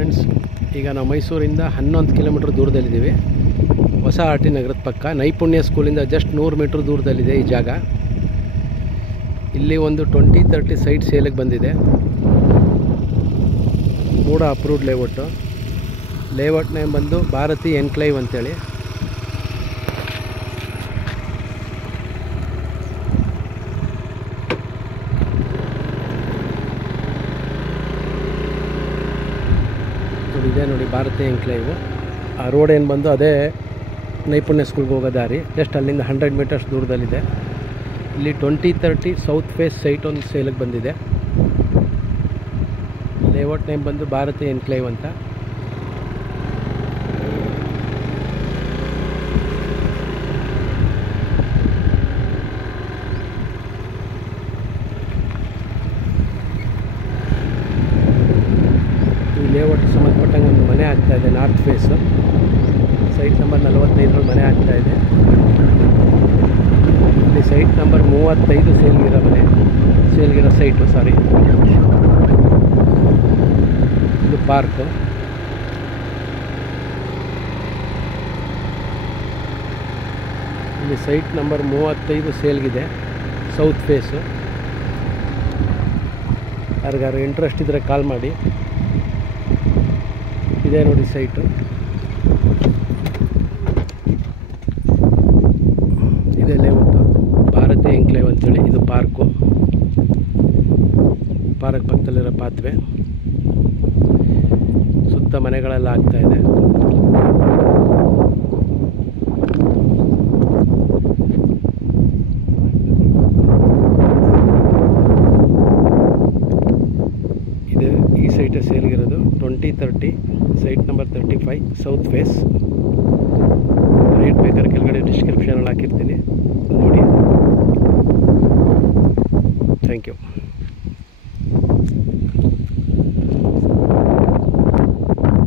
Friends, ಈಗ ನಾವು ಮೈಸೂರಿಂದ 11 ಕಿಲೋಮೀಟ್ರ್ ದೂರದಲ್ಲಿದ್ದೀವಿ. ಹೊಸ ಆರ್ ಟಿ ನಗರದ ಪಕ್ಕ ನೈಪುಣ್ಯ ಸ್ಕೂಲಿಂದ ಜಸ್ಟ್ 100 ಮೀಟ್ರ್ ದೂರದಲ್ಲಿದೆ ಈ ಜಾಗ. ಇಲ್ಲಿ ಒಂದು 20-30 ಸೈಟ್ ಸೇಲಿಗೆ ಬಂದಿದೆ. ಮೂಡ ಅಪ್ರೂವ್ಡ್ ಲೇಔಟ್ ನೇಮ್ ಬಂದು ಭಾರತಿ ಎನ್ಕ್ಲೇವ್ ಅಂತೇಳಿ. ಇದೆ ನೋಡಿ ಭಾರತಿ ಎನ್ಕ್ಲೇವು. ಆ ರೋಡ್ ಏನು ಬಂದು ಅದೇ ನೈಪುಣ್ಯ ಸ್ಕೂಲ್ಗೆ ಹೋಗೋ ದಾರಿ. ಜಸ್ಟ್ ಅಲ್ಲಿಂದ 100 ಮೀಟರ್ಸ್ ದೂರದಲ್ಲಿದೆ. ಇಲ್ಲಿ 20-30 ಸೌತ್ ಫೇಸ್ ಸೈಟ್ ಒಂದು ಸೇಲಿಗೆ ಬಂದಿದೆ. ಲೇಔಟ್ ನೇಮ್ ಬಂದು ಭಾರತಿ ಎನ್ಕ್ಲೇವ್ ಅಂತ. ಈ ಲೇಔಟ್ ಸಂಬಂಧಪಟ್ಟಂಗೆ ಒಂದು ಮನೆ ಆಗ್ತಾಯಿದೆ, ನಾರ್ತ್ ಫೇಸು. ಸೈಟ್ ನಂಬರ್ 45 ಮನೆ ಆಗ್ತಾಯಿದೆ. ಇಲ್ಲಿ ಸೈಟ್ ನಂಬರ್ 35 ಸೇಲ್ಗಿರೋ ಸೈಟು. ಇದು ಪಾರ್ಕು. ಇಲ್ಲಿ ಸೈಟ್ ನಂಬರ್ 35 ಸೇಲ್ಗಿದೆ, ಸೌತ್ ಫೇಸು. ಯಾರಿಗಾರು ಇಂಟ್ರೆಸ್ಟ್ ಇದ್ದರೆ ಕಾಲ್ ಮಾಡಿ. ಇದೆ ನೋಡಿ ಸೈಟು. ಇದೆ ಲೇಔಟು ಭಾರತಿ ಎನ್ಕ್ಲೇವ್ ಅಂತೇಳಿ. ಇದು ಪಾರ್ಕ್ ಪಕ್ಕದಲ್ಲಿರೋ ಪಾತ್ವೆ. ಸುತ್ತ ಮನೆಗಳೆಲ್ಲ ಆಗ್ತಾಯಿದೆ. ಈ ಸೈಟೇ ಸೇಲ್ಗಿರೋದು 20-30 site number 35 south face. Rate ಬೇಕಾದ್ರೆ ಕೆಳಗಡೆ ಡಿಸ್ಕ್ರಿಪ್ಷನಲ್ಲಿ ಹಾಕಿರ್ತೀನಿ, ನೋಡಿ. Thank you.